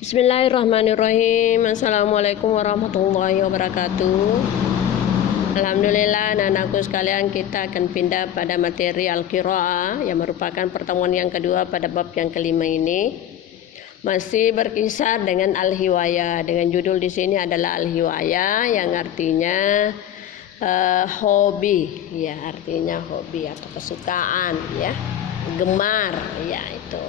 Bismillahirrahmanirrahim. Assalamualaikum warahmatullahi wabarakatuh. Alhamdulillah, anak-anakku sekalian, kita akan pindah pada materi Al-Qiraah yang merupakan pertemuan yang kedua pada bab yang kelima ini. Masih berkisar dengan Al-Hiwayah. Dengan judul di sini adalah Al-Hiwayah yang artinya hobi, ya, artinya hobi atau kesukaan, ya, gemar, ya itu.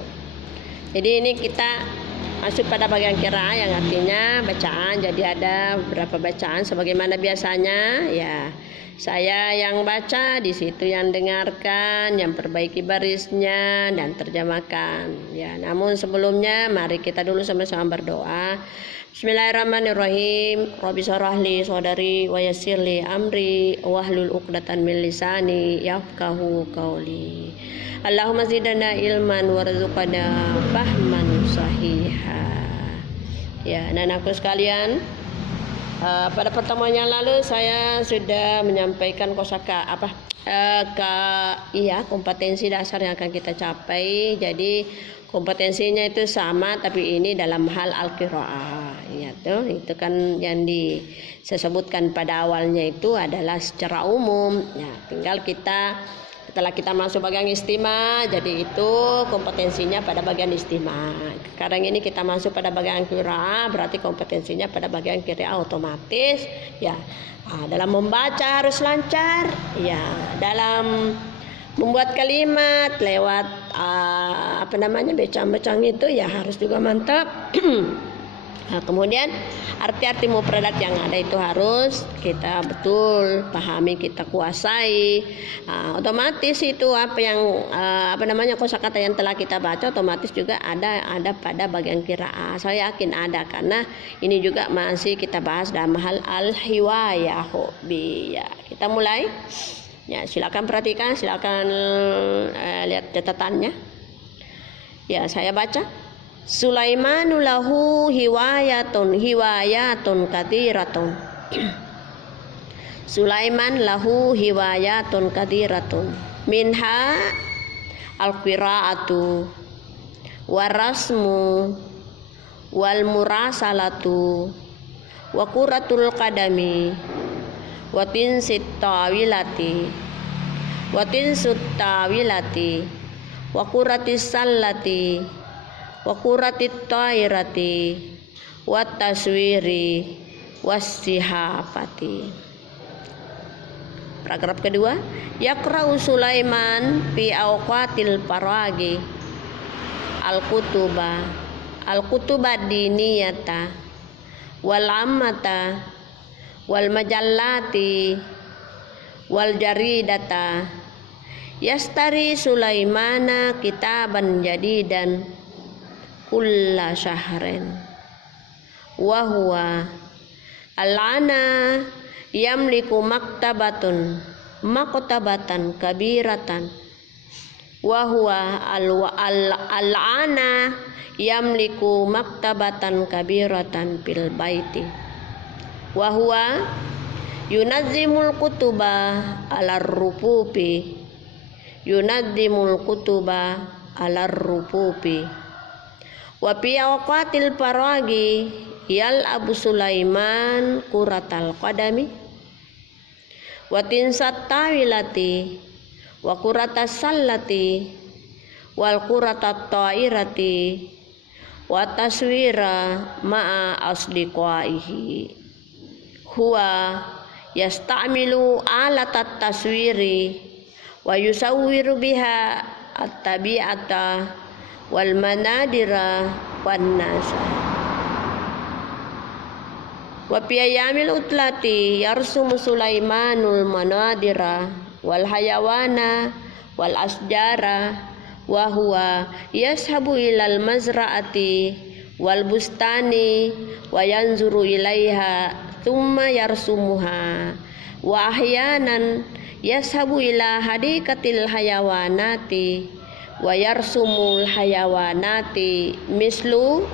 Jadi ini kita masuk pada bagian qiraah yang artinya bacaan. Jadi ada beberapa bacaan sebagaimana biasanya, ya. Saya yang baca, di situ yang dengarkan, yang perbaiki barisnya dan terjemahkan. Ya, namun sebelumnya mari kita dulu sama-sama berdoa. Bismillahirrahmanirrahim. Rabbi shrahli sadri wa yassirli amri wahlul 'uqdatam min lisani yafqahu qawli. Allahumma zidna ilman warzuqna fahman sahiha. Ya, anak-anakku sekalian, pada pertemuan yang lalu saya sudah menyampaikan kompetensi dasar yang akan kita capai. Jadi kompetensinya itu sama, tapi ini dalam hal Al-Qiraah. Ya, itu kan yang saya sebutkan pada awalnya itu adalah secara umum. Ya, tinggal setelah kita masuk bagian istima, jadi itu kompetensinya pada bagian istima. Sekarang ini kita masuk pada bagian qiraah, berarti kompetensinya pada bagian qiraah otomatis. Ya, dalam membaca harus lancar. Ya, dalam membuat kalimat lewat becang-becang itu ya harus juga mantap. Nah, kemudian arti-arti mufradat yang ada itu harus kita betul pahami, kita kuasai. Otomatis itu kosakata yang telah kita baca otomatis juga ada pada bagian qiraah. Saya yakin ada, karena ini juga masih kita bahas dalam hal al-hiwayah hobi. Ya, kita mulai. Ya, silakan perhatikan, silakan lihat catatannya. Ya, saya baca. Sulaimanu lahu hiwayatun katsiratun. Sulaiman lahu hiwayatun katsiratun. Minha al-qiraatu warasmu wal murasalatu wa quratul qadami wa tinsut tawilati wa quratis sallati wa quratit tairati wa taswiri wasihafati. Paragraf kedua, yaqra'u Sulaiman fi awqatil faragi al-kutuba diniyata wal ammata wal majallati wal jaridata. Yastari Sulaimana kitaban jadidan kulla syahrin wa huwa al-ana yamliku maktabatan kabiratan wa huwa al-ana yamliku maktabatan kabiratan fil baiti wa huwa yunazzimul kutuba ala rupupi wa fi awqatil faragi yal abu Sulaiman quratal qadami wa tinsat tawilati wa quratas sallati wal quratat tairati wa taswira ma'a asdiqaihi. Huwa yasta'milu alatat taswiri wa yusawwiru biha at-tabi'ata wal manadira wan nasa. Wa fi ayyamil utlati yarsumu Sulaimanul manadira wal hayawana wal asjara wa huwa yashabu ilal mazra'ati wal bustani wa yanzuru ilaiha thumma yarsumuha wa ahyanan yashabu ila hadikatil hayawanati wa yarsumul hayawanati mislu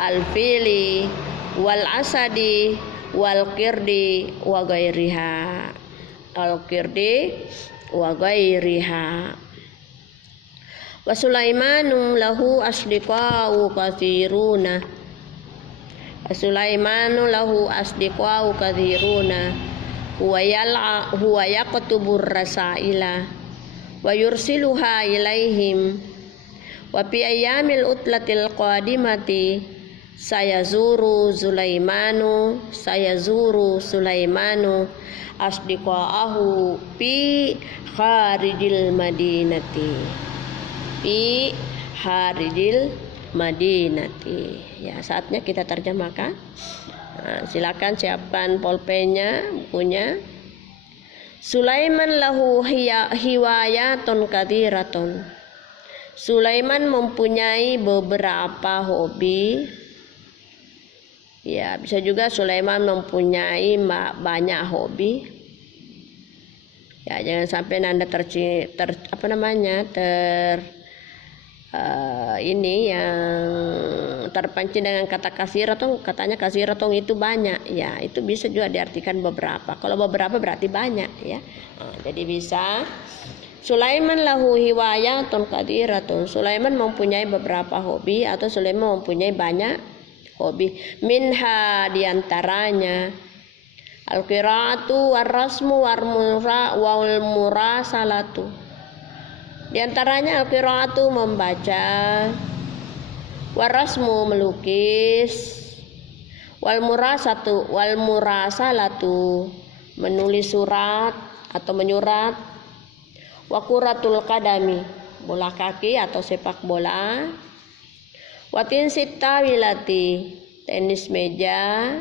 al-fili wal asadi wal qirdi wa ghairiha. Wa Sulaimanu lahu asdiqa'u katsiruna Sulaimanu lahu asdiqau kathiruna huwa yaqtubur rasaila wa yursiluha ilaihim wa fi ayyamil utlatil qadimati sayazuru Sulaimanu asdiqaahu fi kharijil madinati. Ya, saatnya kita terjemahkan. Nah, silakan siapkan pulpennya, bukunya. Sulaiman lahu hiwayatun katsiratun. Sulaiman mempunyai beberapa hobi. Ya, bisa juga Sulaiman mempunyai banyak hobi. Ya, jangan sampai Anda ini yang terpancing dengan kata kasiratun, katanya kasiratun itu banyak. Ya, itu bisa juga diartikan beberapa. Kalau beberapa berarti banyak, ya. Jadi bisa Sulaiman lahu hiwayatun katsiratun. Sulaiman mempunyai beberapa hobi atau Sulaiman mempunyai banyak hobi. Minha diantaranya al-qiraatu war-rasmu wal murasalatu. Di antaranya al-qiraatu membaca, war-rasmu melukis, wal murasalatu menulis surat atau menyurat, wa kuratul qadami bola kaki atau sepak bola, watin sitawilati tenis meja,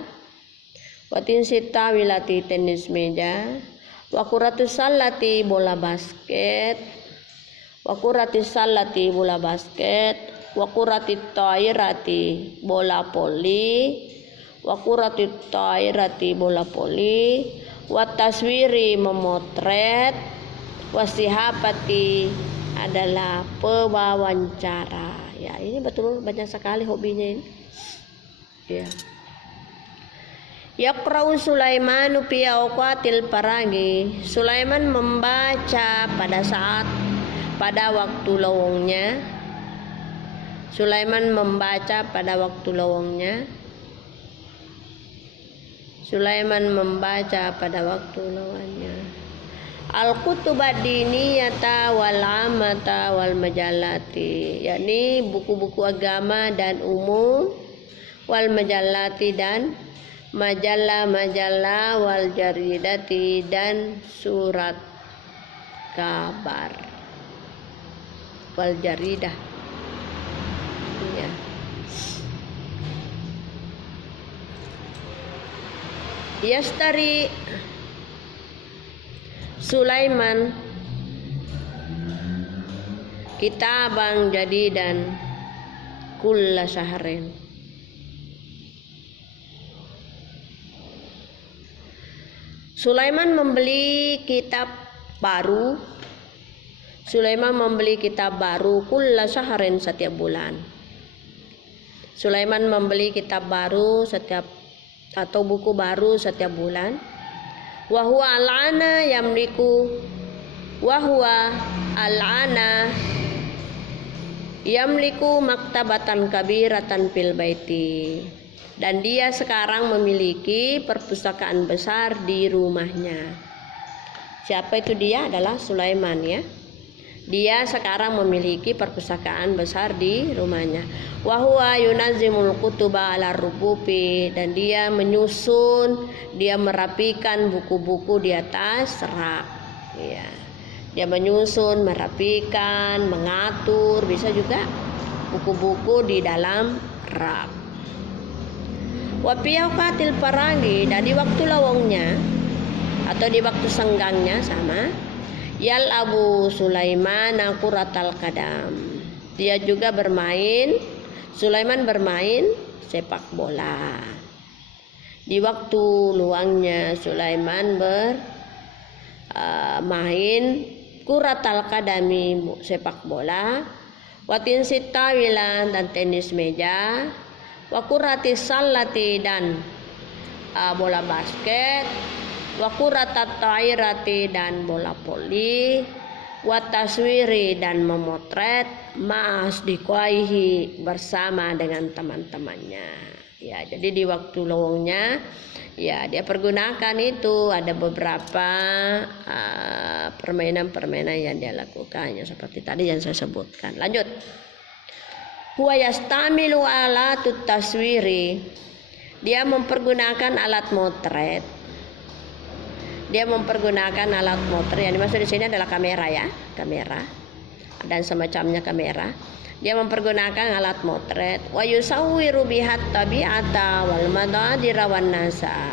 wa kuratus salati bola basket, wa kuratit tairati bola poli, wa taswiri memotret, wasihapati adalah pewawancara. Ya, ini betul banyak sekali hobinya ini. Ya. Yaqra'u Sulaimanu fi awqatil faragi. Sulaiman membaca pada waktu lowongnya. Al-kutubad diniyata wal amata wal majalati, yakni buku-buku agama dan umum, wal majalati dan majalah-majalah, wal jaridati dan surat kabar, wal jaridah. Ya. Yastari Sulaiman kitaban jadidan kulla syahrin. Sulaiman membeli kitab baru. Kulla syahrin setiap bulan. Sulaiman membeli kitab baru atau buku baru setiap bulan. Wahwa al'ana yamliku maktabatan kabiratan fil baiti, dan dia sekarang memiliki perpustakaan besar di rumahnya. Siapa itu dia? Adalah Sulaiman, ya. Dia sekarang memiliki perpustakaan besar di rumahnya. Wahwa yunazimul kutuba ala rubupi, dan dia merapikan buku-buku di atas rak. Ya. Dia menyusun, merapikan, mengatur, bisa juga buku-buku di dalam rak. Wa fi awqatil faragi, dan di waktu lowongnya atau di waktu senggangnya sama. Yal Abu Sulaiman kuratal qadam, dia juga Sulaiman bermain sepak bola. Di waktu luangnya Sulaiman bermain kuratal qadami sepak bola, watin sitawilan dan tenis meja, wa kuratis salati dan bola basket, wa kuratat tairati dan bola poli, wataswiri dan memotret ma'as dikuaihi bersama dengan teman-temannya. Ya, jadi di waktu lowongnya ya dia pergunakan itu ada beberapa permainan-permainan yang dia lakukan ya, seperti tadi yang saya sebutkan. Lanjut. Huwa yastamilu alatut taswiri. Dia mempergunakan alat motret. Dia mempergunakan alat motret. Yang dimaksud di sini adalah kamera ya, kamera dan semacamnya kamera. Dia mempergunakan alat motret. Wa yusawwiru bihat tabi'ata wal madadira wan nasa.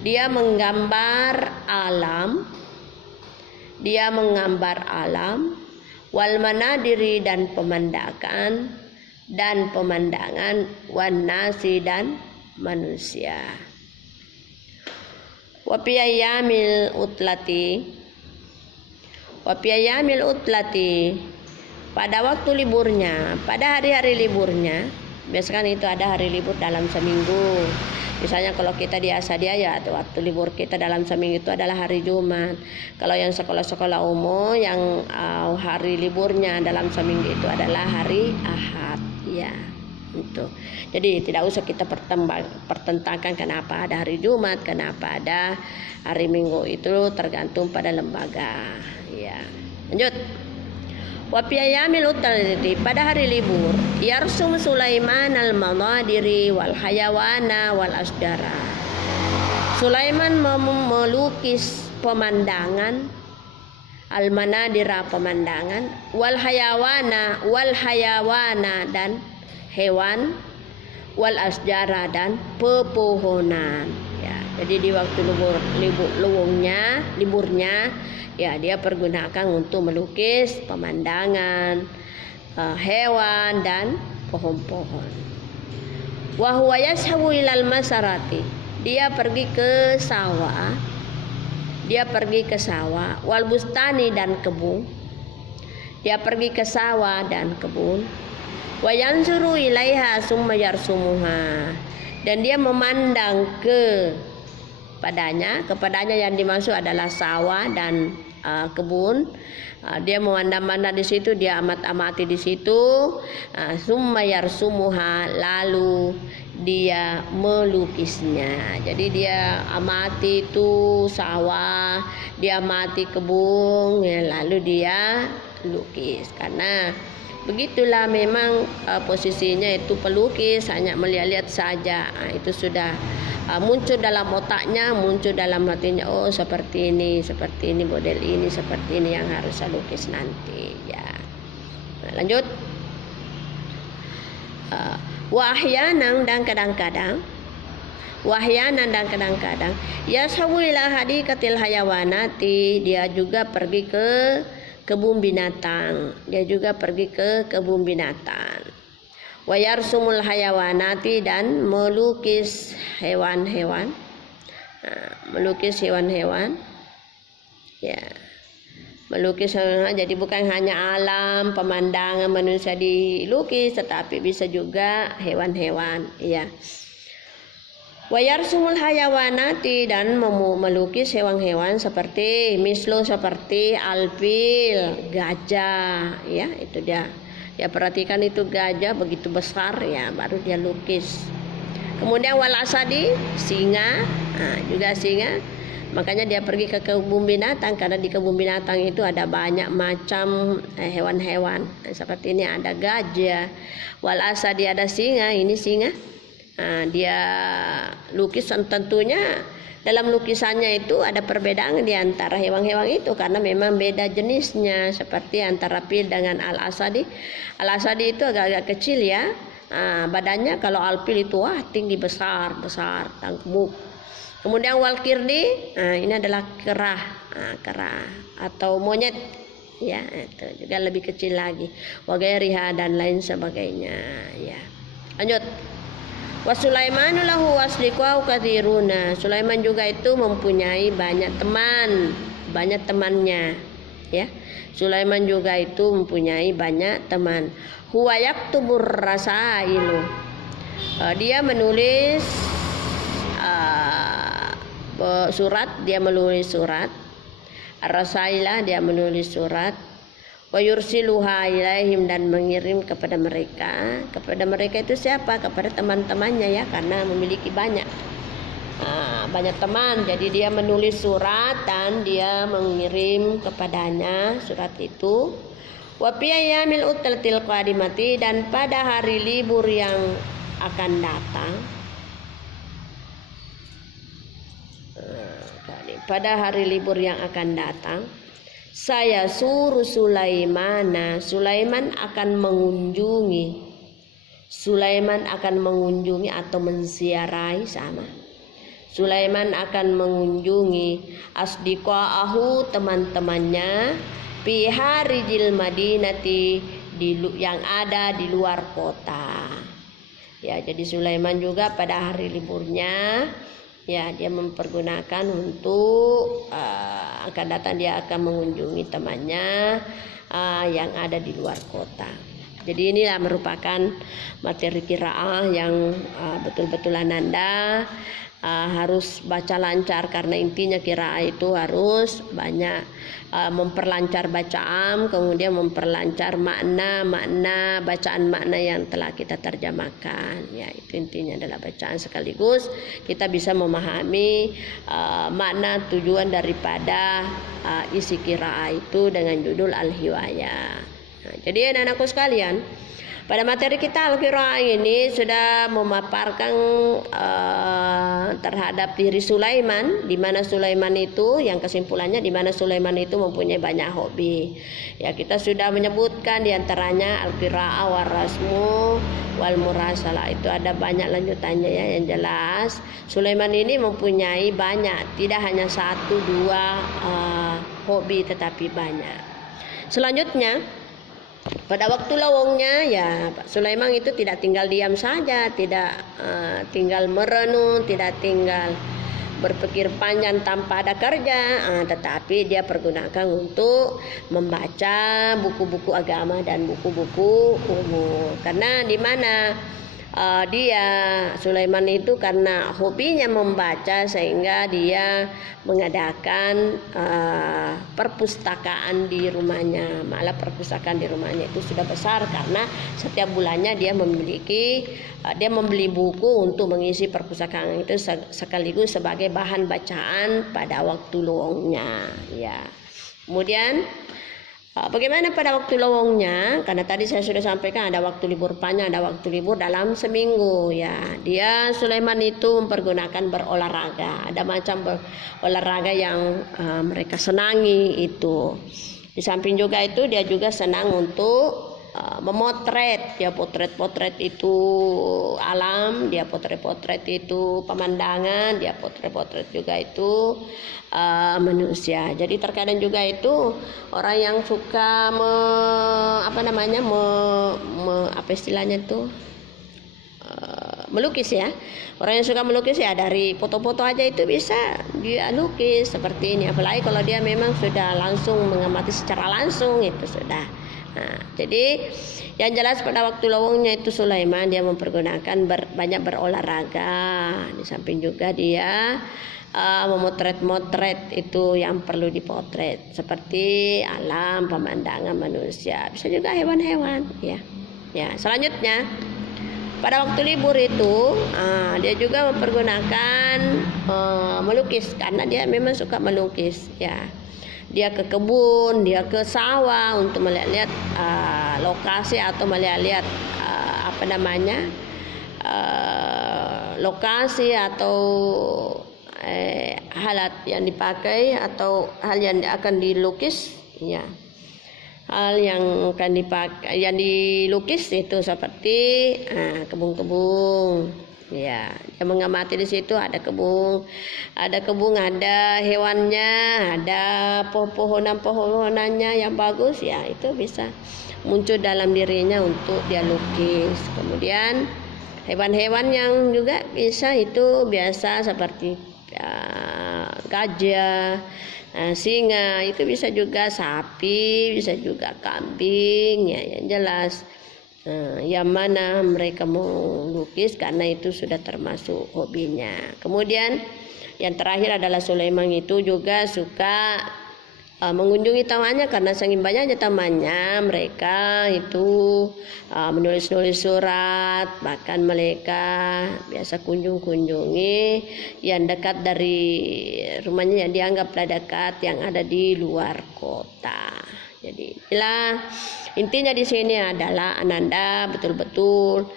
Dia menggambar alam. Dia menggambar alam wal manadiri dan pemandangan wan nasi dan manusia. Wa fi ayyamil utlati pada waktu liburnya, pada hari-hari liburnya, biasanya kan itu ada hari libur dalam seminggu. Misalnya kalau kita di Asadia ya waktu libur kita dalam seminggu itu adalah hari Jumat. Kalau yang sekolah-sekolah umum yang hari liburnya dalam seminggu itu adalah hari Ahad ya. Itu. Jadi tidak usah kita pertentangkan kenapa ada hari Jumat, kenapa ada hari Minggu, itu tergantung pada lembaga ya. Lanjut. Wa fi ayyamil utlati pada hari libur yarsum Sulaiman al-manadiri wal hayawana wal asdara. Sulaiman melukis pemandangan, al-manadira pemandangan, wal hayawana dan hewan, wal asjara dan pepohonan ya. Jadi di waktu liburnya ya dia pergunakan untuk melukis pemandangan, hewan dan pohon-pohon. Wa huwa yashabu ilal masarati. Dia pergi ke sawah. Wal bustani dan kebun. Dia pergi ke sawah dan kebun. Wa yanzuru ilaiha summa yarsumuha. Dan dia memandang kepadanya yang dimaksud adalah sawah dan kebun. Dia memandang-mandang di situ, dia amati di situ. Summa yarsumuha, lalu dia melukisnya. Jadi dia amati itu sawah, dia amati kebun, ya, lalu dia lukis. Karena begitulah memang posisinya itu pelukis, hanya melihat-lihat saja. Itu sudah muncul dalam otaknya, muncul dalam hatinya, oh seperti ini model ini, seperti ini yang harus saya lukis nanti ya. Nah, lanjut. Wahyanan dan kadang-kadang yasawu ila hadikatil hayawanati, dia juga pergi ke kebun binatang. Wa yarsumul hayawanati dan melukis hewan-hewan. Ya. Melukis hewan, jadi bukan hanya alam, pemandangan manusia dilukis, tetapi bisa juga hewan-hewan, ya. Wa yarsumul hayawanati dan melukis hewan-hewan seperti alfil, gajah, ya, itu dia. Ya perhatikan itu gajah begitu besar ya, baru dia lukis. Kemudian wal asadi, singa, juga singa. Makanya dia pergi ke kebun binatang, karena di kebun binatang itu ada banyak macam hewan-hewan. Seperti ini ada gajah. Wal asadi ada singa, ini singa. Dia lukisan, tentunya dalam lukisannya itu ada perbedaan di antara hewan-hewan itu karena memang beda jenisnya, seperti antara pil dengan al-asadi. Al-asadi itu agak-agak kecil ya badannya, kalau al-pil itu tinggi besar tangkuk. Kemudian wal kirdi, ini adalah kerah atau monyet ya, itu juga lebih kecil lagi. Wa ghairiha dan lain sebagainya ya. Lanjut. Wa Sulaimanu lahu wasdiqau katsiruna. Sulaiman juga itu mempunyai banyak temannya ya. Sulaiman juga itu mempunyai banyak teman. Huwa yaktubur rasailu. Dia menulis surat, Ar-Rasailah, dia menulis surat. wa yursiluha ilaihim, dan mengirim kepada mereka. Kepada mereka itu siapa? Kepada teman-temannya ya, karena memiliki banyak teman, jadi dia menulis surat dan dia mengirim kepadanya surat itu. Wa fi ayyamil utlatil qadimati, dan pada hari libur yang akan datang, pada hari libur yang akan datang, saya suruh Sulaiman akan mengunjungi atau menziarahi sama. Sulaiman akan mengunjungi asdiqaahu, teman-temannya, fi harijil madinati, yang ada di luar kota. Ya, jadi Sulaiman juga pada hari liburnya ya dia mempergunakan untuk akan datang, dia akan mengunjungi temannya yang ada di luar kota. Jadi inilah merupakan materi qiraah yang betul-betul Ananda harus baca lancar, karena intinya qiraah itu harus banyak memperlancar bacaan, kemudian memperlancar makna bacaan makna yang telah kita terjemahkan. Ya, itu intinya adalah bacaan sekaligus kita bisa memahami makna tujuan daripada isi qiraah itu dengan judul Al-Hiwayah. Nah, jadi anak-anakku sekalian, pada materi kita Al-Qiraah ini sudah memaparkan terhadap diri Sulaiman, di mana Sulaiman itu, yang kesimpulannya di mana Sulaiman itu mempunyai banyak hobi. Ya, kita sudah menyebutkan diantaranya Al-Qiraah war rasmu wal murasalah, itu ada banyak lanjutannya ya. Yang jelas Sulaiman ini mempunyai banyak, tidak hanya 1-2 hobi, tetapi banyak. Selanjutnya, pada waktu lowongnya ya Pak Sulaiman itu tidak tinggal diam saja, tidak tinggal merenung, tidak tinggal berpikir panjang tanpa ada kerja, tetapi dia pergunakan untuk membaca buku-buku agama dan buku-buku umum. Karena di mana dia Sulaiman itu karena hobinya membaca, sehingga dia mengadakan perpustakaan di rumahnya. Malah perpustakaan di rumahnya itu sudah besar, karena setiap bulannya dia membeli buku untuk mengisi perpustakaan itu sekaligus sebagai bahan bacaan pada waktu luangnya ya. Kemudian bagaimana pada waktu lowongnya? Karena tadi saya sudah sampaikan ada waktu libur panjang, ada waktu libur dalam seminggu ya. Dia Sulaiman itu mempergunakan berolahraga. Ada macam olahraga yang mereka senangi itu. Di samping juga itu dia juga senang untuk memotret. Dia potret itu alam, dia potret itu pemandangan, dia potret juga itu manusia. Jadi terkadang juga itu orang yang suka melukis ya. Orang yang suka melukis ya dari foto-foto aja itu bisa dia lukis seperti ini. Apalagi kalau dia memang sudah langsung mengamati secara langsung, itu sudah. Nah, jadi yang jelas pada waktu lowongnya itu Sulaiman dia mempergunakan banyak berolahraga. Di samping juga dia memotret itu yang perlu dipotret, seperti alam, pemandangan manusia, bisa juga hewan-hewan ya. Ya, selanjutnya pada waktu libur itu dia juga mempergunakan melukis, karena dia memang suka melukis ya. Dia ke kebun, dia ke sawah untuk melihat-lihat lokasi atau melihat-lihat lokasi atau alat yang dipakai atau hal yang akan dilukis ya. Hal yang akan dipakai, yang dilukis itu seperti kebun-kebun ya. Dia mengamati di situ ada kebun, ada hewannya, ada pohon-pohonannya yang bagus ya, itu bisa muncul dalam dirinya untuk dia lukis. Kemudian hewan-hewan yang juga bisa itu biasa seperti gajah, singa, itu bisa juga sapi, bisa juga kambing ya. Yang jelas yang mana mereka mau lukis, karena itu sudah termasuk hobinya. Kemudian yang terakhir adalah Sulaiman itu juga suka mengunjungi tamannya karena saking banyaknya tamannya mereka itu menulis-nulis surat, bahkan mereka biasa kunjungi yang dekat dari rumahnya yang dianggaplah dekat yang ada di luar kota. Jadi inilah intinya di sini adalah Ananda betul-betul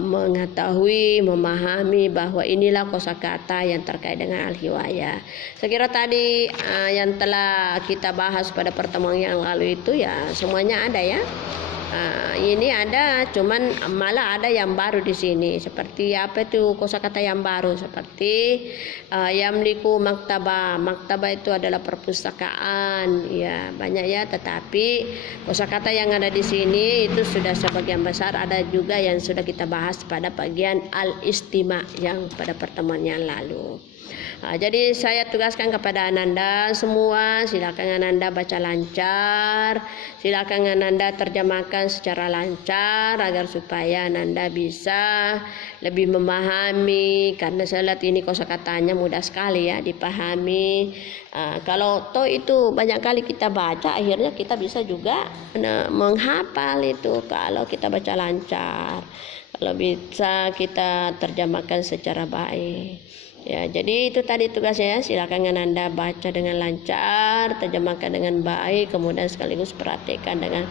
mengetahui, memahami bahwa inilah kosakata yang terkait dengan al-hiwaya. Saya kira tadi yang telah kita bahas pada pertemuan yang lalu itu ya semuanya ada ya. Ini ada, cuman malah ada yang baru di sini. Seperti apa itu kosakata yang baru? Seperti yamliku maktaba. Maktaba itu adalah perpustakaan, ya banyak ya. Tetapi kosakata yang ada di sini itu sudah sebagian besar ada juga yang sudah kita bahas pada bagian al-istima yang pada pertemuan yang lalu. Jadi saya tugaskan kepada Ananda semua, silakan Ananda baca lancar, silakan Ananda terjemahkan secara lancar agar supaya Ananda bisa lebih memahami, karena saya lihat ini kosakatanya mudah sekali ya dipahami. Kalau toh itu banyak kali kita baca, akhirnya kita bisa juga menghafal itu kalau kita baca lancar, kalau bisa kita terjemahkan secara baik. Ya, jadi itu tadi tugasnya. Silakan Anda baca dengan lancar, terjemahkan dengan baik, kemudian sekaligus perhatikan dengan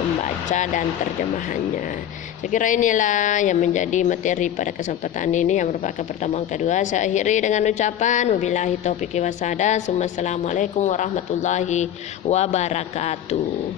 membaca dan terjemahannya. Saya kira inilah yang menjadi materi pada kesempatan ini yang merupakan pertemuan kedua. Saya akhiri dengan ucapan wabillahi taufiq wal hidayah. Assalamualaikum warahmatullahi wabarakatuh.